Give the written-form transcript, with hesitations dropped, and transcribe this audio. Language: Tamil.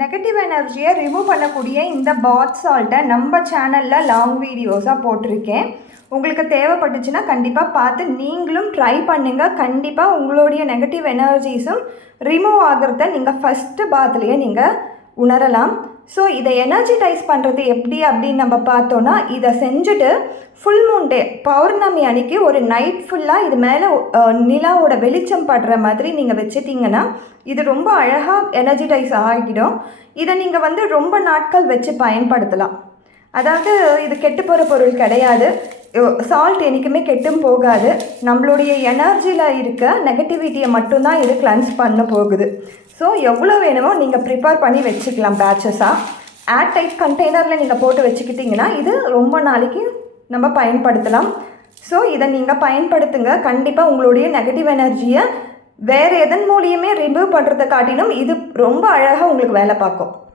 நெகட்டிவ் எனர்ஜியை ரிமூவ் பண்ணக்கூடிய இந்த பாத் சால்ட்டை நம்ம சேனலில் லாங் வீடியோஸாக போட்டிருக்கேன். உங்களுக்கு தேவைப்பட்டுச்சுன்னா கண்டிப்பாக பார்த்து நீங்களும் ட்ரை பண்ணுங்கள். கண்டிப்பாக உங்களுடைய நெகட்டிவ் எனர்ஜிஸும் ரிமூவ் ஆகிறத நீங்கள் ஃபஸ்ட்டு பாத்லேயே நீங்கள் உணரலாம். ஸோ இதை எனர்ஜிடைஸ் பண்ணுறது எப்படி அப்படின்னு நம்ம பார்த்தோன்னா, இதை செஞ்சுட்டு ஃபுல் மூன் டே பௌர்ணமி அன்னைக்கு ஒரு நைட் ஃபுல்லாக இது மேலே நிலாவோட வெளிச்சம் படுற மாதிரி நீங்கள் வச்சுட்டிங்கன்னா இது ரொம்ப அழகாக எனர்ஜிடைஸ் ஆகிடும். இதை நீங்கள் ரொம்ப நாட்கள் வச்சு பயன்படுத்தலாம். அதாவது இது கெட்டு போகிற பொருள் கிடையாது. சால்ட் என்றைக்குமே கெட்டும் போகாது. நம்மளுடைய எனர்ஜியில் இருக்க நெகட்டிவிட்டியை மட்டும்தான் இது கிளென்ஸ் பண்ண போகுது. ஸோ எவ்வளோ வேணுமோ நீங்கள் ப்ரிப்பேர் பண்ணி வச்சுக்கலாம் பேட்சஸாக. ஏர் டைட் கண்டெய்னரில் நீங்கள் போட்டு வச்சுக்கிட்டிங்கன்னா இது ரொம்ப நாளைக்கு நம்ம பயன்படுத்தலாம். ஸோ இதை நீங்கள் பயன்படுத்துங்க. கண்டிப்பாக உங்களுடைய நெகட்டிவ் எனர்ஜியை வேறு எதன் மூலியமே ரிமூவ் பண்ணுறதை காட்டிலும் இது ரொம்ப அழகாக உங்களுக்கு வேலை பார்க்கும்.